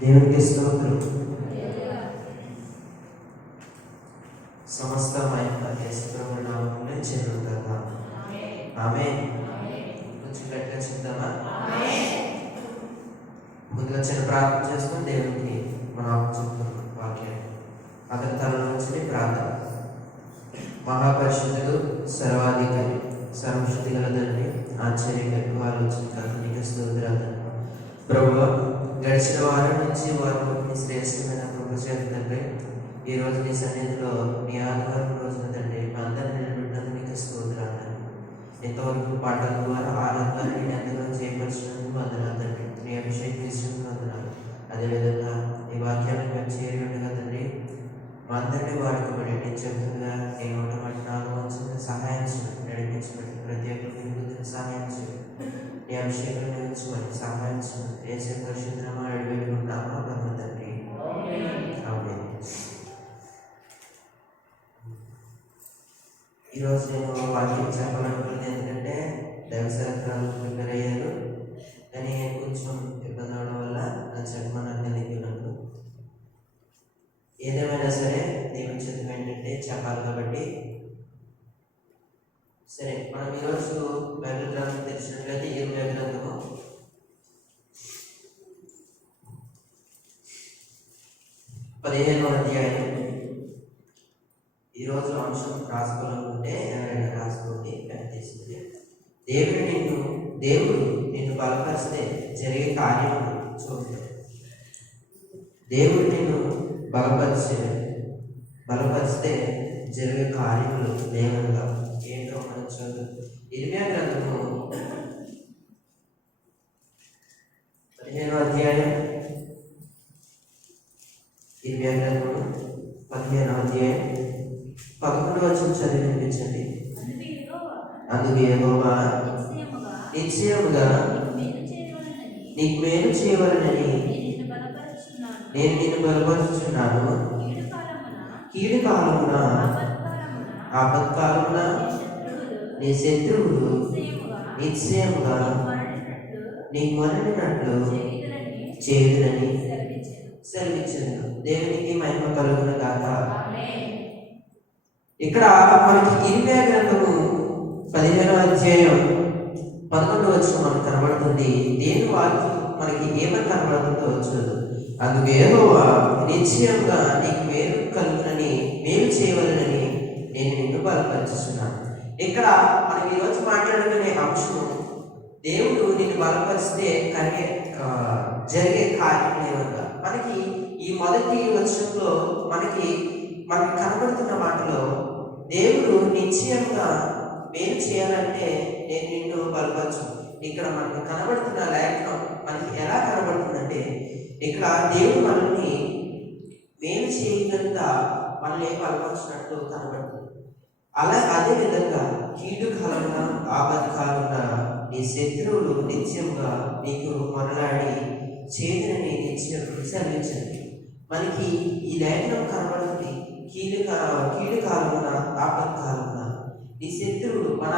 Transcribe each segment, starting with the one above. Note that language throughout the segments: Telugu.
దేవునికి స్తోత్రం. సమస్త మహిమ యేసుప్రభు నామములో చెల్లుగాక ఆమె కొంచెం గట్టిగా చెప్తామా? ముందుగా చిన్న ప్రార్థన చేసుకుని దేవునికి మనం చెప్తున్నాం వాక్యాన్ని అతని తల నుంచి ప్రార్థన. మహాపరిషత్తుడు సర్వాధికారి సర్వశుద్ధి గల తండ్రి ఆశ్చర్యకరు ఆలోచన నీకు స్తోత్రాలు ప్రభు గడిచిన వారం నుంచి వారు నీ శ్రేష్టమైన కృప చేత తండ్రి ఈ రోజు నీ సన్నిధిలో నీ ఆదివారం రోజున తండ్రి మా అందరిని నిలబెట్టినందుకు నీకు స్తోత్రాలు ఇంతవరకు పాటల ద్వారా ఆనందాన్ని నేను ఎంతగానో చేయపరిచినందుకు వందనాలు తండ్రి. నీ అభిషేక్ ఇచ్చినందుకు వందనాలు. అదేవిధంగా అభిషేకం నిలిచిమని సహాయం చేయండి ఏసే పరిశుద్ధమా అడివేడుకున్నామా పరమ తండ్రి ఆమేన్. ఈరోజు నేను వాక్యం చెప్పాలనుకుంది ఎందుకంటే దైవశాస్త్రాలు ప్రిపేర్ అయ్యాను కానీ కొంచెం ఇబ్బంది అవడం వల్ల నా చెప్పమని అర్థం ఏదేమైనా సరే దేవుని చిత్తం ఏంటంటే చెప్పాలి కాబట్టి సరే మనం ఈరోజు బైబిల్ గ్రంథం తెలిసినట్లయితే ఇరవై గ్రంథము పదిహేనవ అధ్యాయం ఈరోజు అంశం రాసుకోవాలనుకుంటే ఎవరైనా రాసుకోండి ప్రయత్నిస్తుంది దేవుడు నిన్ను దేవుడు నిన్ను బలపరిస్తే జరిగే కార్యము చూడండి. దేవుడు నిన్ను బలపరిచే బలపరిస్తే జరిగే కార్యములు దేవుడుగా ఏంటో మనం చదువు ఇరిమియా గ్రంథము పదిహేనో అధ్యాయం ఇరిమియా గ్రంథము పదిహేనో అధ్యాయం పదకొండు వచ్చిన చదివి వినిపించండి అందుకు ఏమోవా నిశ్చయముగా నీకు మేలు చేయవలనని నేను నిన్ను బలపరుచున్నాను కీడు కాలమున ఆపత్కాలమున నీ శత్రువులు నిశ్చయముగా నీకు మరణినట్లు చేయుదునని సెలవిచ్చాను. దేవునికి మహిమ కలుగును గాక. ఇక్కడ మనకి ఇరిమియా గ్రంథము పదిహేనో అధ్యాయం పదకొండు వచ్చిన మనకు కనబడుతుంది. దేని వాక్యం మనకి ఏమని కనబడుతుందో వచ్చదు అందుకు ఏదోవా నిశ్చయంగా నీకు మేలు కలుగునని మేలు చేయవలనని నేను నిన్ను బలపరుచుతున్నాను ఇక్కడ మనం ఈరోజు మాట్లాడుకునే అంశం దేవుడు నిన్ను బలపరిస్తే కలిగే జరిగే కార్యం ఏమన్నా మనకి ఈ మొదటి వచనంలో మనకి మనకు కనబడుతున్న మాటలో దేవుడు నిశ్చయంగా మేలు చేయాలంటే నేను నిన్ను బలపరచు. ఇక్కడ మనకు కనబడుతున్న లేఖనం మనకి ఎలా కనబడుతుందంటే ఇక్కడ దేవుడు మనల్ని మేలు చేయకుండా మనల్ని బలపరిచినట్టు కనబడుతుంది. అలా అదే విధంగా కీడు కాలంగా ఆపద కాలంగా నీ శత్రువులు నిత్యంగా నీకు మొరలాడి చేతులని నిత్యం సెలవించండి మనకి ఈ లేఖనం కనబడుతుంది కీడు కీడు కాలమున ఆపద కాలమున ఈ శత్రువులు మన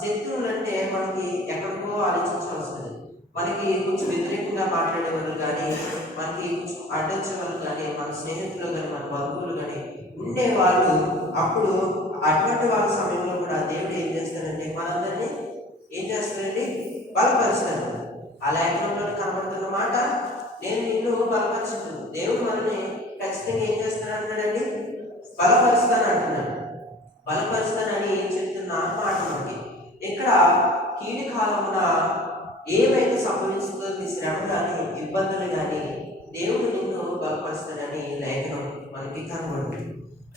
శత్రువులు అంటే మనకి ఎక్కడికో ఆలోచించాల్సి వస్తుంది మనకి కొంచెం వ్యతిరేకంగా మాట్లాడే వాళ్ళు కానీ మనకి కొంచెం అడ్డొచ్చే వాళ్ళు కానీ మన స్నేహితులు కానీ మన బంధువులు కానీ ఉండే వాళ్ళు అప్పుడు అటువంటి వాళ్ళ సమయంలో కూడా దేవుడు ఏం చేస్తారంటే మనందరినీ ఏం చేస్తారండి బలపరుస్తారు ఆ లేఖనంలో కనబడుతున్న మాట నేను నిన్ను బలపరుచుతాను దేవుడు మనల్ని ఖచ్చితంగా ఏం చేస్తాను అంటాడండి బలపరుస్తాను అంటున్నాడు బలపరుస్తానని ఏం చెప్తున్న మాట మనకి. ఇక్కడ కీడి కాలమున ఏవైతే సంభవిస్తుందో నీ శ్రమ కానీ ఇబ్బందులు కానీ దేవుడు నిన్ను బలపరుస్తాడని లేఖనం మనకి కనబడుతుంది.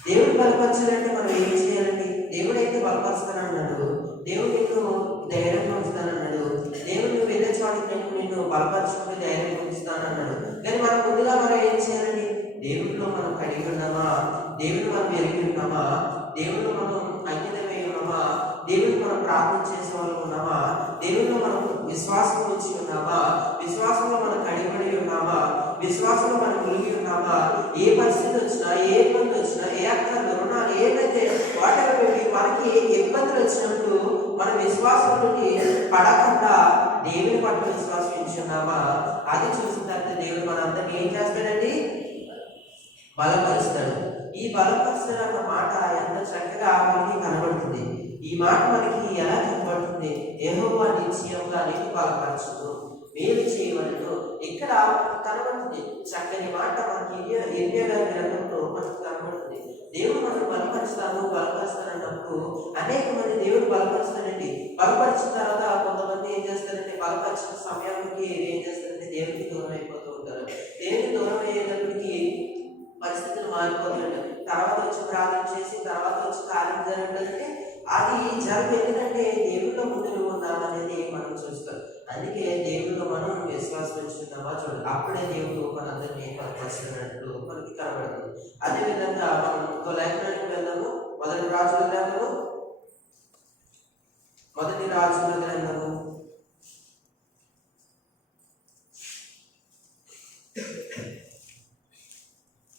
దేవుడు బలపరచాలంటే మనం ఏం చేయాలండి దేవుడైతే బలపరుస్తానన్నాడు. దేవుడు నిన్ను ధైర్యంగా ఉంచుతానన్నాడు. దేవుడు నువ్వు వెళ్ళే చోటికి నేను నిన్ను బలపరచుకుని ధైర్యంగా ఉంచుతానన్నాడు. కానీ మనం ముందుగా మనం ఏం చేయాలండి దేవుడిలో మనం కలిగి ఉన్నామా? దేవుడు మనం ఎరిగి ఉన్నామా? దేవుడు మనం అంకితమై ఉన్నామా? దేవుడు మనం ప్రార్థన చేసే వాళ్ళు ఉన్నామా? దేవుడిలో మనం విశ్వాసం ఉంచి ఉన్నామా? విశ్వాసంలో మనం విశ్వాసంలో మనం కలిగి ఉన్నామా? ఏ పరిస్థితి వచ్చినా ఏ ఇబ్బంది వచ్చినా ఏ అక్కర్లు రుణాలు ఏవైతే వాటర్ పెట్టి మనకి ఇబ్బందులు వచ్చినప్పుడు మన విశ్వాసంలోకి పడకుండా దేవుని పట్ల విశ్వాసం ఇచ్చున్నామా అది చూసిన తర్వాత దేవుడు మనందరినీ ఏం చేస్తాడండి? బలపరుస్తాడు. ఈ బలపరుస్తాడు అన్న మాట ఎంత చక్కగా మనకి కనబడుతుంది. ఈ మాట మనకి ఎలా కనబడుతుంది? ఏహోవా నిశ్చయంగా నీకు బలపరచును. మేలు చేయవలను. ఇక్కడ కనబడుతుంది చక్కని మాట మనకి ఇరియా గ్రంథంలో మనకు కనబడుతుంది దేవుడు మనం బలపరుస్తాను బలపరుస్తాను అన్నప్పుడు అనేక మంది దేవుడు బలపరుస్తానండి బలపరిచిన తర్వాత కొంతమంది ఏం చేస్తారంటే బలపరిచిన సమయానికి ఏం చేస్తారంటే దేవుడికి దూరం అయిపోతూ ఉంటారు. దేవుడికి దూరం అయ్యేటప్పటికి పరిస్థితులు మారిపోతుంటారు తర్వాత వచ్చి ప్రార్థన చేసి తర్వాత వచ్చి కార్యం జరగడానికి అది జరగదు ఎందుకంటే దేవుళ్ళో ముందు ఉన్నాం అనేది మనం చూస్తాం. అందుకే దేవుళ్ళు మనం విశ్వాసం ఉంచుతున్నామా చూడండి. అప్పుడే దేవుడు మనందరినీ ఏర్పరచుకున్నట్లు మనకి కనబడుతుంది. అదేవిధంగా మనం ఇంకో లేఖనానికి వెళ్దాము. మొదటి రాజుల గ్రంథము. మొదటి రాజుల గ్రంథము.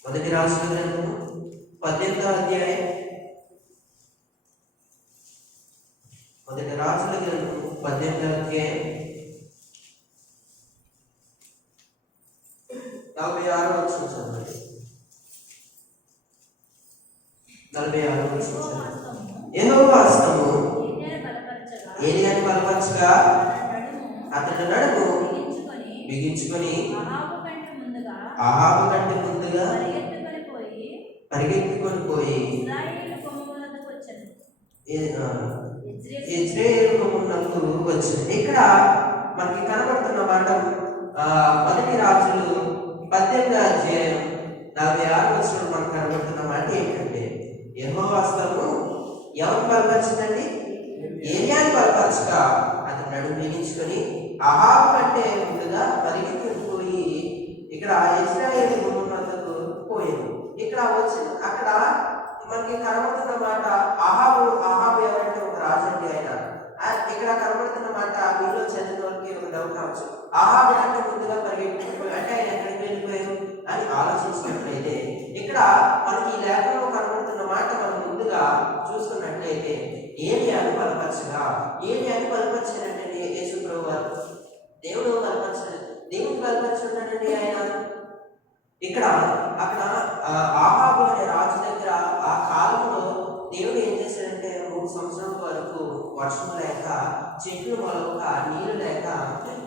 మొదటి రాజుల గ్రంథము. పద్దెనిమిదో అధ్యాయం. మొదటి రాజుల గ్రంథము పద్దెనిమిదో అధ్యాయం. నలభై ఆరో వచ్చిన చదవండి. నలభై ఆరో వచ్చిన ఏహో హస్తము ఏలియాని బలపరచగా అతడు నడుము బిగించుకొని ఆహాబు కంటే ముందుగా పరిగెత్తుకొని పోయి ఏ- వచ్చింది. ఇక్కడ మనకి కనబడుతున్న మాట ఆ, మొదటి రాజులు పద్దెనిమిది అధ్యాయం నలభై ఆరు వచ్చిన మనకు కనబడుతున్న మాట ఏంటంటే యహో హస్తము ఎవరు బలపరచిందండి ఏరియాని బలపరచక అది నడుము బిగించుకొని అహాబు కంటే ముందుగా పరిగెత్తుకుని ఇక్కడ ఇజ్రాయేల్ గుమ్మకు పోయింది ఇక్కడ వచ్చిన అక్కడ మనకి కనబడుతున్న మాట అహాబు అహాబు ఎవరంటే ఒక రాజు అండి ఆయన ఇలా కనబడుతున్న మాట మీలో చదివిన వాళ్ళకి ఒక డౌట్ కావచ్చు ఆహా అంటే ముందుగా పరిగెత్తుకుని అంటే ఆయన ఎక్కడికి వెళ్ళిపోయారు అని ఆలోచించినట్లయితే ఇక్కడ మనకి ఈ లేఖలో కనబడుతున్న మాట మనం ముందుగా చూసుకున్నట్లయితే ఏలియాను బలపరచగా ఏలియాను బలపరిచారంటే యేసు ప్రభు వారు దేవుడు బలపరచాడు దేవుడు బలపరుచున్నాడండి ఆయన? ఇక్కడ అక్కడ ఆహాబు అనే రాజు దగ్గర ఆ కాలంలో దేవుడు ఏం చేశారు సంవత్సరం వరకు వర్షం లేక చెట్లు మొలక నీరు లేక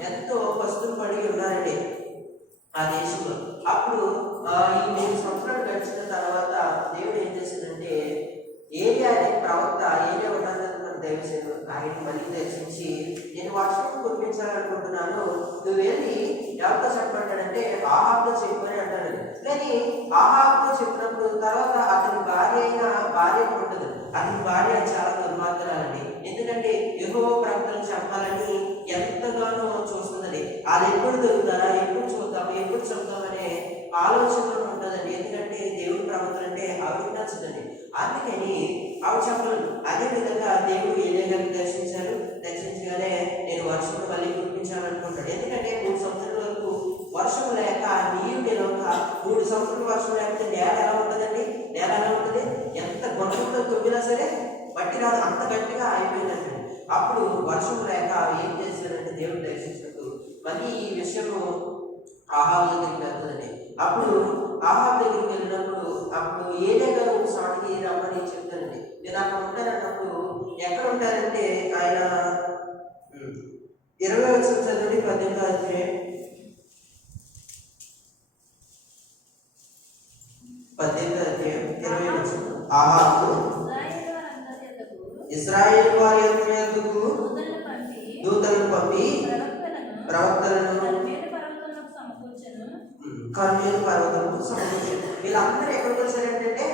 ఎంతో పస్తులు పడి ఉన్నారండి ఆ దేశంలో. అప్పుడు ఈ మూడు సంవత్సరాలు గడిచిన తర్వాత దేవుడు ఏం చేశాడంటే ఏరియా అనే ప్రవక్త ఏరియా ఉన్నదనుకున్న దైవసేను ఆయన మళ్ళీ దర్శించి నేను వర్షం కురిపించాలనుకుంటున్నాను నువ్వు వెళ్ళి ఎవరితో చెప్పమంటాడంటే ఆహాబ్తో చెప్పని అంటాడు కానీ ఆహాబ్లో చెప్పినప్పుడు తర్వాత అతని భార్య అయిన భార్య ఉండదు అతని భార్య చాలా దుర్మార్గరాలండి. ఎందుకంటే ఎగువ ప్రకటన చెప్పాలని ఎంతగానో చూస్తుందండి. అది ఎప్పుడు దొరుకుతారా? ఎప్పుడు చూద్దాం? ఎప్పుడు చెప్తామనే ఆలోచనలో ఉంటుందండి. ఎందుకంటే దేవుడి ప్రవర్తన అంటే ఆవిడ నచ్చదండి. అందుకని ఆవిడ చెప్పలేదు అదే విధంగా దేవుడు ఏదే దర్శించారు? దర్శించగానే నేను వర్షం మళ్ళీ కురిపించాలనుకుంటాడు. ఎందుకంటే మూడు సంవత్సరాల వరకు వర్షం లేక నీరు లేక మూడు సంవత్సరాల వర్షం లేకపోతే నేల ఎలా ఉంటుందండి? నేల ఎలా ఉంటుంది? ఎంత గొడవతో తొమ్మినా సరే మట్టి రాదు అంత గట్టిగా అయిపోయిందండి అప్పుడు వర్షం లేక ఏం చేశాడంటే దేవుడు దర్శించినట్టు మళ్ళీ ఈ విషయము ఆహాబ్ దగ్గరికి వెళ్తుందండి. అప్పుడు ఆహాబ్ దగ్గరికి వెళ్ళినప్పుడు అప్పుడు ఏదే గారు సాటికి రమ్మని చెప్తానండి. నేను అక్కడ ఉంటానన్నప్పుడు ఎక్కడ ఉంటారంటే ఆయన ఇరవై వచ్చిన చదివి పద్దెనిమిది అధ్యాయం పద్దెనిమిది వచ్చిన ఇస్రాయేల్ వారి ఎందుకు? దూతలను పంపి ప్రవక్తలను కర్మేలు పర్వతం సమకూర్చారు వీళ్ళందరూ ఎక్కడికి వచ్చారంటే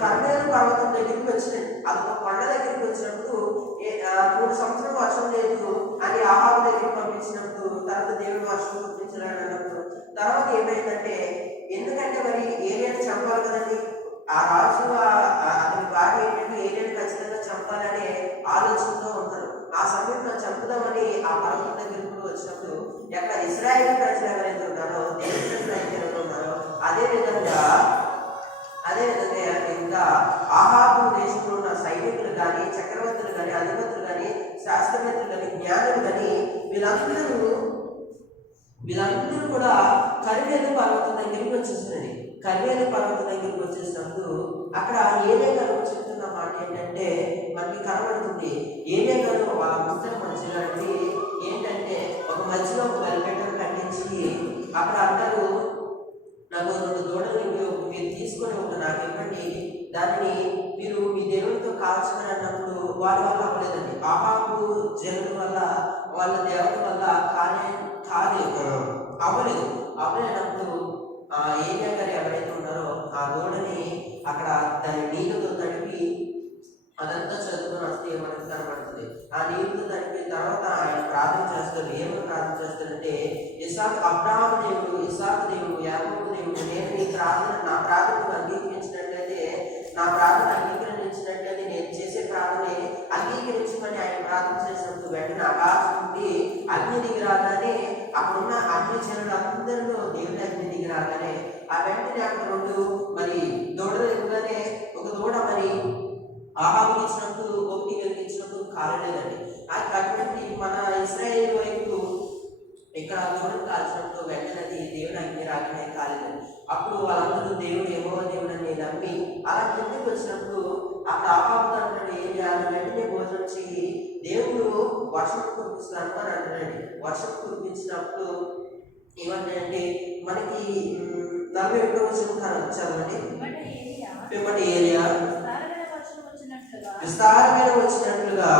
కర్మేలు పర్వతం దగ్గరికి వచ్చినాయి అది ఒక కొండ దగ్గరికి వచ్చినప్పుడు ఏ- మూడు సంవత్సరాలు వర్షం లేదు అని ఆహాబు దగ్గరికి పంపించినప్పుడు తర్వాత దేవుడు వర్షం పంపించలేడు అన్నప్పుడు తర్వాత ఏమైందంటే ఎందుకంటే మరి ఏరియాని చంపాలి కదండి? ఆ రాజు ఆ- కరివేలు పర్వతం దగ్గరికి వచ్చేసారండి కరివేలు పర్వతం దగ్గరికి వచ్చేసినప్పుడు అక్కడ ఏదే గారు చెప్తున్న మాట ఏంటంటే మనకి కనబడుతుంది. ఏదే గారు వాళ్ళ పుస్తకం వచ్చినట్టు ఏంటంటే ఒక మధ్యలో ఒక వెల్పెట్టను కట్టించి అక్కడ అందరూ నాకు రెండు దూడలు మీరు తీసుకొని ఒక నాకు ఇవ్వండి. దానిని మీరు మీ దేవునితో కాల్చుకొని అన్నప్పుడు వాళ్ళు వల్ల అవ్వలేదండి. ఆహాబు జనుల వల్ల వాళ్ళ దేవత వల్ల కాలే కాలే అవ్వలేదు. అవ్వలేనప్పుడు ఆ ఏరియా గారు ఎవరైతే ఉన్నారో ఆ గోడని అక్కడ దాని నీళ్ళతో తడిపి అదంతా చదువుకుని వస్తే మనకు కనబడుతుంది. ఆ నీళ్ళతో తడిపిన తర్వాత ఆయన ప్రార్థన చేస్తారు. ఏమని ప్రార్థన చేస్తారంటే ఇసాక్ అబ్రాహం దేవుడు ఇసాక్ దేవుడు యాకోబు దేవుడు నేను నీ ప్రార్థన నా ప్రార్థనకు అంగీకరించినట్లయితే నా ప్రార్థన అంగీకరించినట్లయితే నేను చేసే ప్రార్థన అంగీకరించమని ఆయన ప్రార్థన చేసినప్పుడు వెంటనే ఆకాశం నుండి అగ్ని దిగి రాగానే అక్కడున్న అన్ని జనులు అందరిలో దేవుని అగ్ని దిగి రాగానే ఆ వెంటనే అక్కడ రెండు మరి దూడలు ఇవ్వగానే ఒక దూడ మరి ఆహారం ఇచ్చినప్పుడు ఒకటి కలిగించినప్పుడు కాలలేదండి. ఆ అటువంటి మన ఇస్రాయేల్ వైపు ఇక్కడ దూరం కాల్చినప్పుడు వెంటనే అది దేవుని అగ్ని రాగానే కాలేదండి అప్పుడు వాళ్ళందరూ దేవుడు ఏమో దేవుడు అని నమ్మి అలా కిందకి వచ్చినప్పుడు అక్కడ ఆహారం అంటాడు ఏం చేయాలి? వెంటనే భోజనం చేయి. దేవుడు వర్షం కురిపిస్తున్నాను అని అంటాడండి వర్షం కురిపించినప్పుడు ఏమంటాడంటే మనకి నలభై ఒకటో వచ్చిన చదవండి. పిమ్మట ఏరియా విస్తారమైన వచ్చినట్లుగా?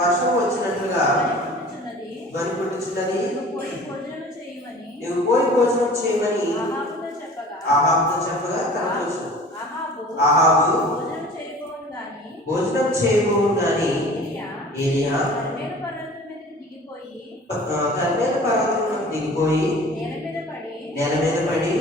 వర్షం వచ్చినట్లుగా. బలిపుట్టుచున్నది నువ్వు పోయి భోజనం చేయమని? భోజనం ఆహాబుతో చెప్పగా? చెప్పగా తనకు ఆహాబు భోజనం చేయబోను భోజనం గాని ఏలియా ఏలియా కర్మేలు పర్వతం మీదకి దిగిపోయి కర్మేల పర్వతంలో దిగిపోయి నేల మీద పడి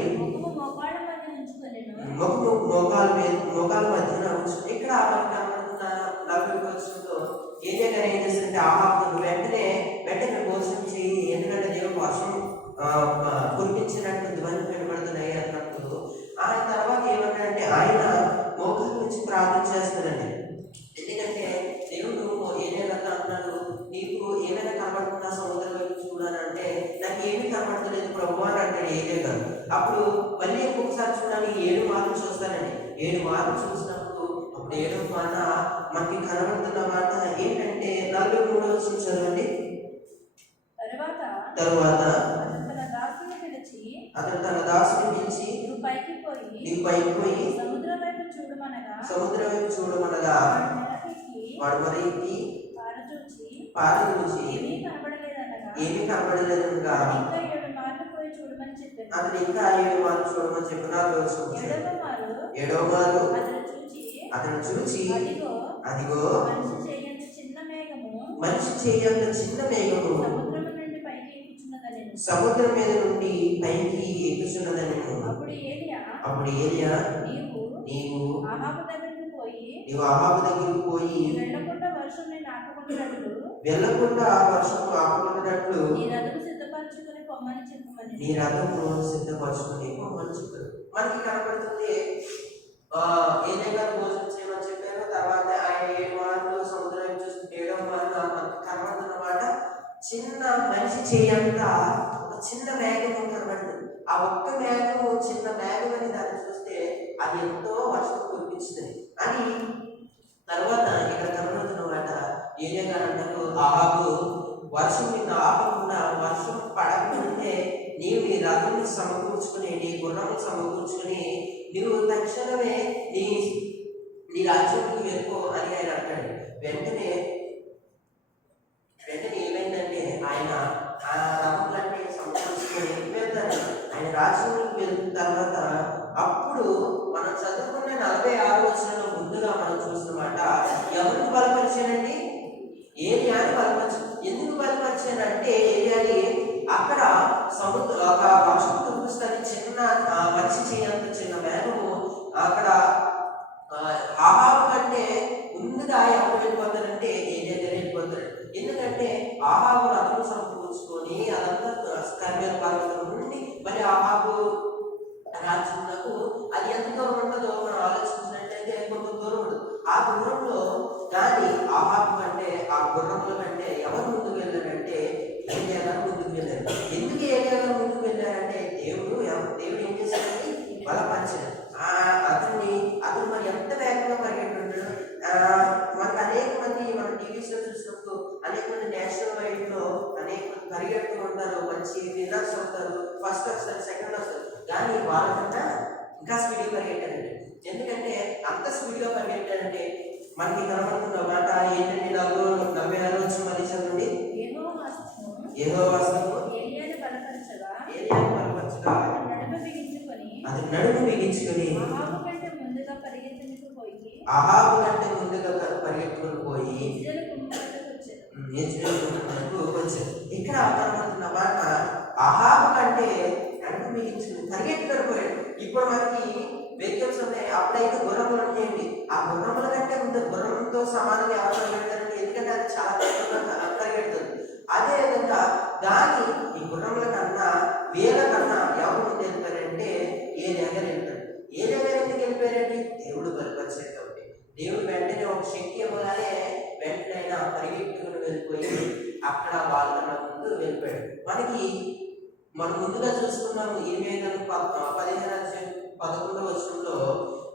తరువాత అతను తన దాసుని పిలిచి నీవు పైకి పోయి సముద్రం వైపు చూడమనగా వాడు నెలకెక్కి వాడు మరికి పారచూచి పారి నుంచి ఏమీ కనబడలేదనగా ఇంకా ఏడు మార్లు చూడమని చెప్పాను. అతను ఇంకా ఏడు మార్లు చూడమని చెప్పి నాలుగు వచ్చిన ఏడవ మారు ఏడవ మారు అతను చూచి అదిగో మనిషి చేయంత చిన్న మేఘము మనిషి చేయంత చిన్న మేఘము సముద్రము నుండి పైకి ఎక్కుచున్నదని సముద్రం మీద నుండి పైకి ఎక్కుచున్నదని అప్పుడు ఏలియా అప్పుడు ఏలియా నీవు నీవు ఆహాబు దగ్గరికి పోయి నీవు అహాబు దగ్గరికి పోయి వెళ్ళకుండా వర్షం నేను ఆపకుంటున్నట్లు వెళ్ళకుండా ఆ వర్షం ఆపుకున్నట్లు నీ రథము సిద్ధపరచుకుని పొమ్మని చెప్పమని నీ రథము సిద్ధపరచుకుని మంచి మనకి కనపడుతుంది ఏదైనా భోజనం చేయమని చెప్పారు. తర్వాత ఆయన ఏడు మార్లు సముద్రం చూసి ఏడవ మార్లు మనకి కనబడుతున్న మాట చిన్న మనిషి చేయంత ఒక చిన్న మేఘం కనబడుతుంది ఆ ఒక్క మేఘము చిన్న మేఘం అని దాన్ని చూస్తే అది ఎంతో వర్షం కురిపించింది. అని తర్వాత ఇక్కడ కనబడుతున్న మాట ఏరియా గారు అంటారు ఆహాబు వర్షం నిన్ను ఆపకుండా వర్షం పడకముందే నీవు నీ రథం సమకూర్చుకుని నీ గుర్రం సమకూర్చుకుని నీవు తక్షణమే నీ నీ రాజ్యానికి వెళ్ళిపో అని ఆయన అంటాడు. వెంటనే వెంటనే ఆయన వెళ్ళిన తర్వాత అప్పుడు మనం బలపరచడం దేవుడు ఏం చేశాడండి బలపరచడం ఆ అతన్ని అతను మరి ఎంత వేగంగా పరిగెట్టుంటాడు మనకు అనేక మంది మన టీవీస్లో చూసినప్పుడు అనేక మంది నేషనల్ వైడ్లో అనేక మంది పరిగెడుతూ ఉంటారు. మంచి విన్నర్స్ అవుతారు ఫస్ట్ వస్తారు సెకండ్ వస్తారు. కానీ వాళ్ళకన్నా ఇంకా స్పీడ్గా పరిగెట్టారండి. ఎందుకంటే అంత స్పీడ్గా పరిగెట్టారంటే మనకి కనబడుతున్న మాట ఏంటంటే నలభై నలభై ఆరు వచ్చి చదవండి ఏదో వస్తువు ఏదో వస్తువు ఏరియాను నడుము బిగించుకొని అహాబు కంటే ముందుగా పరిగెత్తునికి పోయి వచ్చారు ఇక్కడ కనబడుతున్న మాట అహాబు కంటే నడుము బిగించుకుని పరిగెత్తుకుని పోయాడు. ఇప్పుడు మనకి వెహికల్స్ ఉన్నాయి. అప్పుడైతే గుర్రములు ఉన్నాయండి ఆ గుర్రముల కంటే ముందు గుర్రంతో సమానంగా ఎవరు పరిగెడతారండి ఎందుకంటే అది చాలా వేగంగా పరిగెడుతుంది అదే విధంగా కానీ ఈ గుర్రముల కన్నా వేల కన్నా ఎవరు ముందు వెళ్ళిపోయారంటే ఏ దగ్గర వెళ్ళిపోయారు ఏ దగ్గర ఎందుకు వెళ్ళిపోయారండి దేవుడు బలపరిచాడు కాబట్టి దేవుడు వెంటనే ఒక శక్తి ఇవ్వగానే వెంటనే ఆయన పరిగెట్టుకుని వెళ్ళిపోయి అక్కడ వాళ్ళకన్నా ముందు వెళ్ళిపోయాడు మనకి మనం ముందుగా చూసుకున్నాము ఇరవై పదిహేను అధ్యాయం పదకొండవ వచనంలో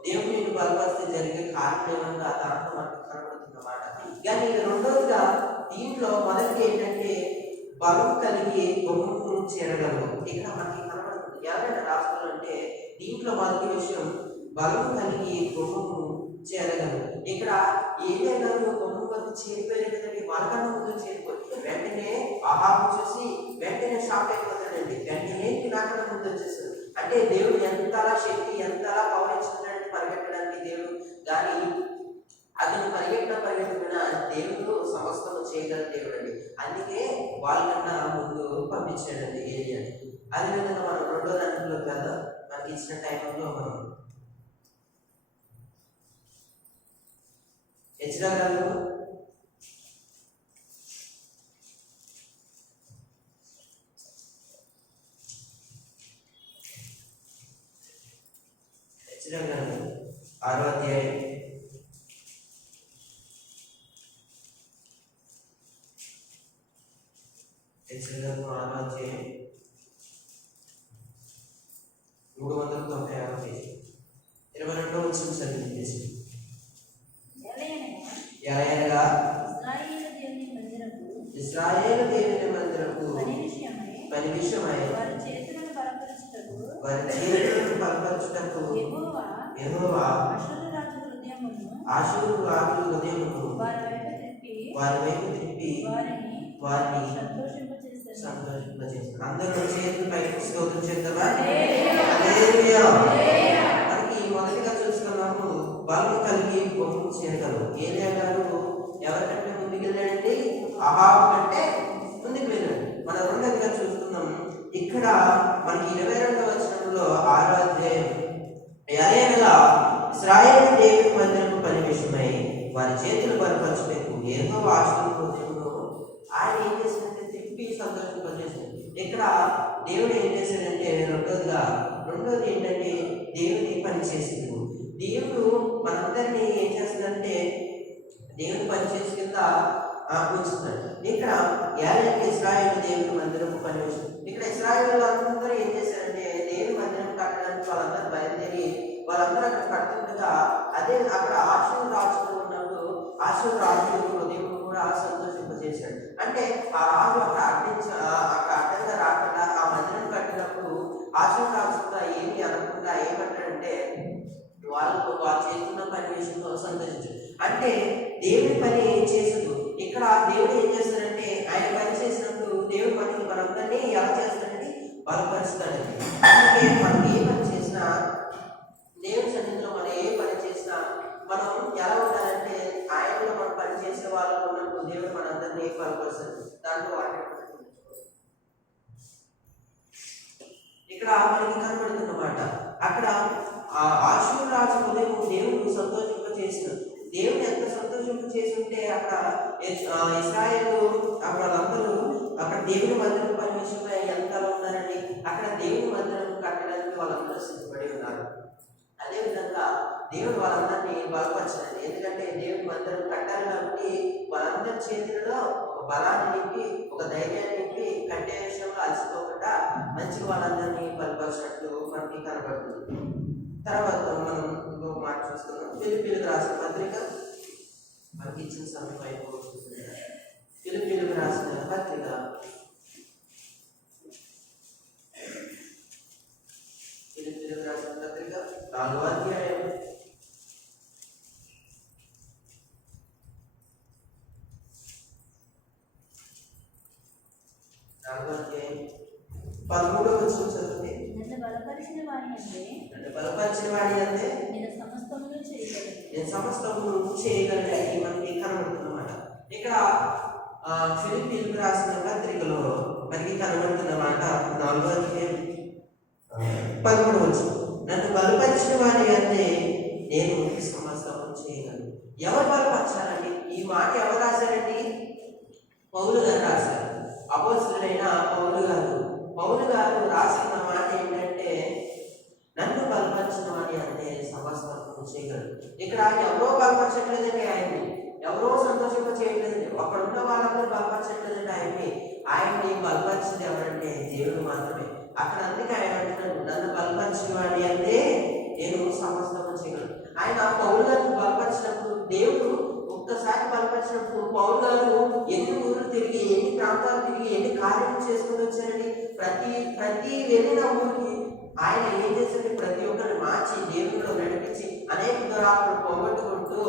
దేవుడు నేను బలపరిస్తే జరిగే కారణం ఏమన్నా దాంట్లో మనకు కనబడుతున్న మాట. కానీ రెండవదిగా దీంట్లో మొదటి ఏంటంటే బలం కలిగి గొప్పను చేరగలము. ఇక్కడ మనకి కనబడుతుంది. ఎవరైనా రాసుకోవాలంటే దీంట్లో మొదటి విషయం బలం కలిగి గొప్పను చేరగలము. ఇక్కడ ఏదైనా గొప్ప వద్ద చేరిపోయారు కదండి వాళ్ళకన్నా ముందు చేరిపోయి వెంటనే ఆహారం చూసి వెంటనే షాక్ అంటే దేవుడు ఎంతలా శక్తి ఎంతలా పవర్ ఇచ్చుకున్నాడంటే పరిగెట్టడానికి దేవుడు కానీ అతను పరిగెట్టిన పరిగెట్టిన దేవుడు సమస్తము చేయగల దేవుడు అండి అందుకే వాళ్ళకన్నా ముందు పంపించాడండి ఏరియాని అదేవిధంగా మనం రెండో దాంట్లో కదా మనకి ఇచ్చిన టైంలో మనం హెచ్చరా గారు హెచ్చరా గారు ఆరో అధ్యాయం హెచ్చరికలకు ఆరో అధ్యాయం మూడు వందల తొంభై ఆరో పేజీ ఇరవై రెండో వచ్చిన చదివించేసి ఎలయనగా ఎలయనగా ఇశ్రాయేలు దేవుని మందిరపు ఇస్రాయేలు దేవుని మందిరపు పని విషయమై పని విషయమై వారి చేతులను బలపరచుటకు వారి చేతులను బలపరచుటకు యెహోవా అషురు రాజు హృదయమును వారి వైపు తిప్పి వారిని సంతోషింపజేస్తారు అందరూ చేతులు పైకి స్తోత్రం చేద్దామా హల్లెలూయా. హల్లెలూయా. హల్లెలూయా. మనకి మొదటిగా చూసుకున్నాము బలం కలిగి బొమ్మ చేయగలరు ఏలియా గారు ఎవరికంటే ముందుకు వెళ్ళాడండి అహాబు కంటే ముందుకు వెళ్ళాడు మన రెండోదిగా చూస్తున్నాం ఇక్కడ మనకి ఇరవై రెండవ వచనంలో ఆరో అధ్యాయం ఎలయనగా ఇస్రాయేల్ దేవుని మందిరపు పని వారి చేతులు బలపరచಬೇಕು ఎన్నో ఆశీర్వదింపును ఆయన ఏం చేశాడంటే తిప్పి సంతోషింపజేశాడు ఇక్కడ దేవుడు ఏం చేశాడంటే రెండోదిగా రెండోది ఏంటంటే దేవుని పని చేసింది దేవుడు మనందరినీ ఏం చేస్తుందంటే దేవుని పనిచేసి కింద ఆ, ఇక్కడ ఏళ్ళకి ఇస్రాయల్ దేవుని మందిరం పనిచేస్తుంది ఇక్కడ ఇస్రాయల్ అందరూ ఏం చేస్తారు దేవుని మందిరం కట్టడానికి వాళ్ళందరూ బయలుదేరి వాళ్ళందరూ అక్కడ కడుతుండగా అదే అక్కడ ఆశ్రయం రాజుతో ఉన్నప్పుడు ఆశ్రయం రాజు దేవుడు కూడా సంతోషింపజేశాడు. అంటే ఆ రాజు అక్కడ అడ్డించ ఆ- అక్కడ అడ్డంగా రాకుండా ఆ మందిరం కట్టినప్పుడు ఆశ్రయం రాజు కూడా ఏమి అనకుండా ఏమంటాడంటే వాళ్ళు వాళ్ళు చేస్తున్న పని విషయంలో సంతోషించు అంటే దేవుడి పని చేసదు ఇక్కడ దేవుడు ఏం చేస్తాడంటే ఆయన పని చేసినప్పుడు దేవుడి పనికి మనందరినీ ఎలా చేస్తాడండి బలపరుస్తాడండి. అందుకే మనం ఏ పని చేసినా దేవుడి సన్నిధిలో మనం ఏ పని చేసినా మనం ఎలా ఉండాలంటే ఆయనలో మనం పని చేసే వాళ్ళకు ఉన్నప్పుడు దేవుడు ఫైవ్ పర్సెంట్ దాంట్లో వాటి ఇక్కడ మనకి కనబడుతున్నమాట అక్కడ ఆ రాజు ఉదయం దేవుడు సంతోషింప చేసిన దేవుడు ఎంత సంతోషింప చేసి ఉంటే అక్కడ ఇస్- అక్కడ అందరూ అక్కడ దేవుని మందిరం పని విషయంలో ఎంత ఉన్నారండి? అక్కడ దేవుని మందిరం కట్టడానికి వాళ్ళందరూ సిద్ధపడి ఉన్నారు. అదేవిధంగా దేవుడు వాళ్ళందరినీ బలపరచాలి ఎందుకంటే దేవుడు అందరూ కట్టాలి కాబట్టి వాళ్ళందరి చేతులలో ఒక బలాన్ని నింపి ఒక ధైర్యాన్ని నింపి కట్టే విషయంలో అలసిపోకుండా మంచి వాళ్ళందరినీ బలపరిచినట్లు మనకి కనబడుతుంది. తర్వాత మనం ఇంకో మాట చూస్తున్నాం. పిలిపిలికి రాసిన పత్రిక మనకి ఇచ్చిన సమయం అయిపోతుంది ఫిలిపిలకు రాసిన పత్రిక ఫిలిపిలకు రాసిన పత్రిక నాలుగో అధ్యాయం నాలుగో అధ్యాయం పదమూడవ వచ్చిన నన్ను బలపరిచిన వారి అంటే? అంటే బలపరిచిన వాడి అంటే? నేను సమస్తమును చేయగలను. నేను సమస్తము చేయగలని మనకి కనబడుతున్నమాట ఇక్కడ ఆ, ఫిలిప్పీలకు రాసిన పత్రికలో మనకి కనబడుతున్నమాట నాలుగో అధ్యాయం పదమూడు వచ్చు నన్ను బలపరిచిన వారి అంటే నేను సమస్తము చేయగలను ఎవరు బలపరచాలండి? ఈ మాట ఎవరు రాశారండి? పౌలు గారు రాశారు. అపోస్తుడైన పౌలు గారు. పౌలు గారు రాసిన మాట ఏంటంటే నన్ను బలపరిచిన వాడి అంటే సమస్తము చేయగలరు ఇక్కడ ఎవరో బలపరచట్లేదండి ఆయన్ని. ఎవరో సంతోషింప చేయట్లేదండి అక్కడ వాళ్ళందరూ బలపరచట్లేదండి ఆయన్ని. ఆయన్ని బలపరిచింది ఎవరంటే దేవుడు మాత్రమే. అక్కడ అందుకే ఆయన అంటున్నాడు నన్ను బలపరిచిన వాడి అంటే నేను సమస్తము చేయగలను. ఆయన పౌరు గారిని బలపరిచినప్పుడు దేవుడు ఒక్కసారి బలపరిచినప్పుడు పౌరు గారు ఎన్ని ఊర్లు తిరిగి ఎన్ని ప్రాంతాలు తిరిగి ఎన్ని కార్యాలు చేసుకుని వచ్చారండి? ప్రతి ప్రతి వెళ్ళిన ఊరికి ఆయన ఏం చేశాడు ప్రతి ఒక్కరిని మార్చి దేవుడిలో నడిపించి అనేక దురాత్మలు పోగొట్టుకుంటూ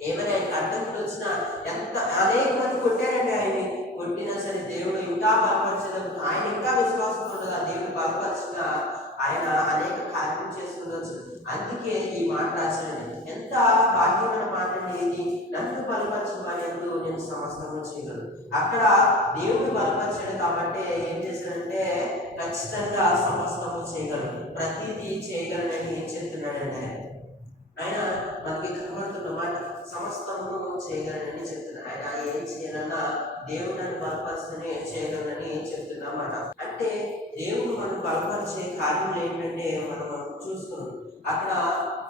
ఏమైనా ఆయనకి అడ్డంకులు వచ్చినా ఎంత అనేక మంది కొట్టారండి ఆయన కొట్టినా సరే దేవుడు ఇంకా బలపరచడం ఆయన ఇంకా విశ్వాసం ఉండదు. ఆ దేవుడు బలపరచిన ఆయన అనేక కార్యం చేసుకుని అందుకే ఈ మాట రాశాను ఎంత భాగ్యమైన మాట అండి ఇది నన్ను బలపరిచిన వారి నేను సమస్తము చేయగలను. అక్కడ దేవుడు బలపరిచాడు కాబట్టి ఏం చేశాడంటే ఖచ్చితంగా సమస్తము చేయగలను ప్రతిదీ చేయగలనని చెప్తున్నాడండి ఆయన ఆయన మనకి కనబడుతున్న మాట సమస్తము చేయగలనని చెప్తున్నాడు ఆయన ఏం చేయాలన్నా దేవుడు నన్ను బలపరచని చేయగలనని చెప్తున్నమాట అంటే దేవుడు మనం బలపరిచే కార్యం ఏంటంటే మనం చూస్తున్నాం అక్కడ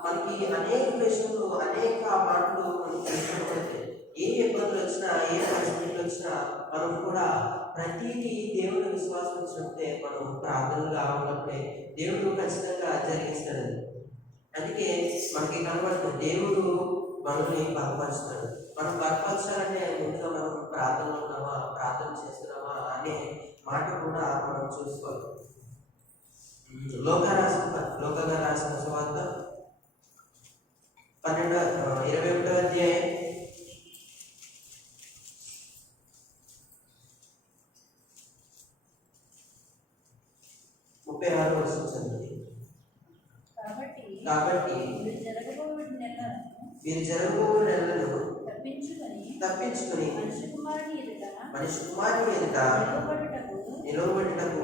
మనకి అనేక విషయంలో అనేక మాటలు మనకి కనబడతాయి ఏ ఇబ్బందులు వచ్చినా ఏ పరిస్థితులు వచ్చినా మనం కూడా ప్రతిదీ దేవుని విశ్వాసం వచ్చినప్పుడే మనం ప్రార్థనగా ఉన్నప్పుడే దేవుడు ఖచ్చితంగా జరిగిస్తాడు. అందుకే మనకి కనబడుతుంది దేవుడు మనల్ని బలపరుస్తాడు. మనం బలపరచాలంటే ముందుగా మనం ప్రార్థన ఉన్నామా ప్రార్థన చేస్తున్నామా అనే మాట కూడా మనం చూసుకోవాలి. లోక లోకగా రాసిన సువార్త పన్నెండు ఇరవై ఒకటో అధ్యాయం. ముప్పై ఆరు వర్షం చదివింది కాబట్టి మీరు జరగబోయే నెలలను తప్పించుకొని మనిషి కుమారుని ఎదుట మనిషి కుమారుని ఎదుట నిలబడుటకు నిలవబెట్టుటకు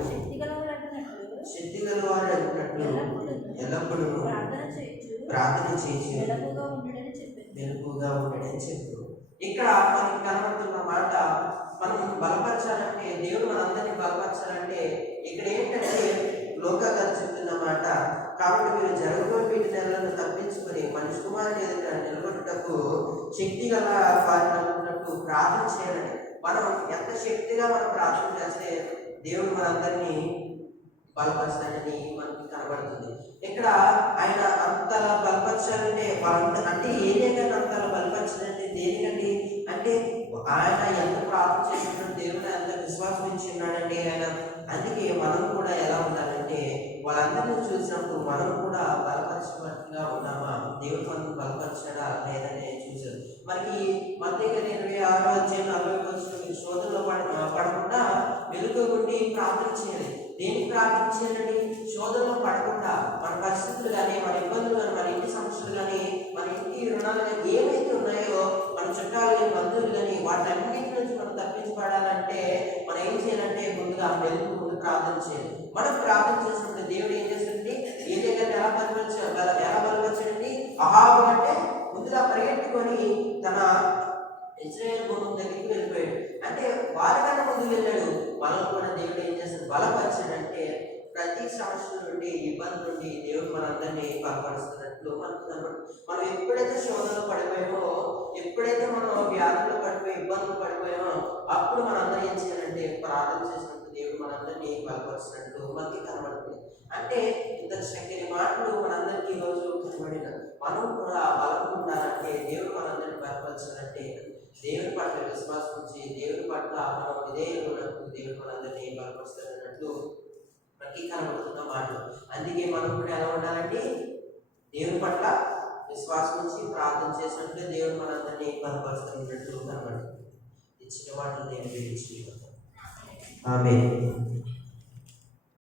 శక్తి గలవారు అన్నట్లు ఎల్లప్పుడూ ప్రార్థన చేసి మెలకుగా ఉండడని చెప్పు. ఇక్కడ మనకి కనబడుతున్న మాట మనం బలపరచాలంటే దేవుడు మనందరినీ బలపరచాలంటే ఇక్కడ ఏంటంటే లోక గారు చెప్తున్న మాట కాబట్టి మీరు జరగబోయే వీటి నెలలను తప్పించుకొని మనిషి కుమారుని ఎదుట నిలబడుటకు శక్తి గల వారిని అనుకున్నట్టు ప్రార్థన చేయాలని మనం ఎంత శక్తిగా మనం ప్రార్థన చేస్తే దేవుడు మనందరినీ బలపరచాలని మనకి కనబడుతుంది. ఇక్కడ ఆయన అంతలా బలపరచాలంటే వాళ్ళంత అంటే ఏరియాగా అంతలా బలపరచాలంటే దేనికండి అంటే ఆయన ఎంత ప్రార్థన చేస్తున్నాడు దేవుని ఎంత విశ్వాసం ఇచ్చి ఆయన అందుకే మనం కూడా ఎలా ఉండాలంటే వాళ్ళందరినీ చూసినప్పుడు మనం కూడా బలపరిచినట్టుగా ఉన్నామా? దేవుడు మనం బలపరచడా లేదని చూశారు మనకి మన దగ్గర ఇరవై ఆరో అధ్యాయం నలభై వచ్చిన శోధనలో పడ పడకుండా వెలుగు ఉండి ప్రార్థన చేయాలి దేని ప్రార్థించాలని శోధనలో పడకుండా మన పరిస్థితులు కానీ మన ఇబ్బందులు కానీ మన ఇంటి సమస్యలు కానీ మన ఇంటి రుణాలు కానీ ఏవైతే ఉన్నాయో మన చుట్టాలు కానీ బంధువులు కానీ వాటన్నిటి నుంచి మనం తప్పించబడాలంటే మనం ఏం చేయాలంటే ముందుగా వెలుగు ముందు ప్రార్థన చేయాలి. మనం ప్రార్థన చేసినప్పుడు దేవుడు ఏం చేస్తుంది ఏ దగ్గర ఎలా బలపరిచాడు ఎలా బలపరిచాడండి? అహాబు అంటే ముందుగా పరిగెట్టుకొని తన ఇజ్రాయేల్ గుమ్మం దగ్గరికి వెళ్ళిపోయాడు. అంటే వారికన్నా ముందు వెళ్ళాడు. మనం కూడా దేవుడు ఏం బలపరచడంటే ప్రతి సమస్య నుండి ఇబ్బంది నుండి దేవుడు మనందరినీ బలపరుస్తున్నట్లు మనకు మనం ఎప్పుడైతే శోధనలో పడిపోయామో ఎప్పుడైతే మనం వ్యాధులు పడిపోయి ఇబ్బందులు పడిపోయామో అప్పుడు మనందరం ఏం చేయాలంటే ప్రార్థన చేసినట్టు దేవుడు మనందరినీ బలపరుస్తున్నట్లు మనకి కనబడుతుంది. అంటే ఇంత చక్కని మాటలు మనందరికీ ఈరోజు కనబడిన మనం కూడా బలం ఉండాలంటే దేవుడు మనందరినీ బలపరచాలంటే దేవుడి పట్ల విశ్వాసం ఉంచి దేవుడి పట్ల మనం విధేయులు దేవుడు మనందరినీ బలపరుస్తారన్నట్టు మనకి కనబడుతున్న మాటలు అందుకే మనం కూడా ఎలా ఉండాలంటే దేవుని పట్ల విశ్వాసం ఉంచి ప్రార్థన చేసినట్లే దేవుడు మనందరినీ బలపరుస్తున్నట్టు కనబడుతుంది ఇచ్చిన వాటిని దేవుడు ఆమె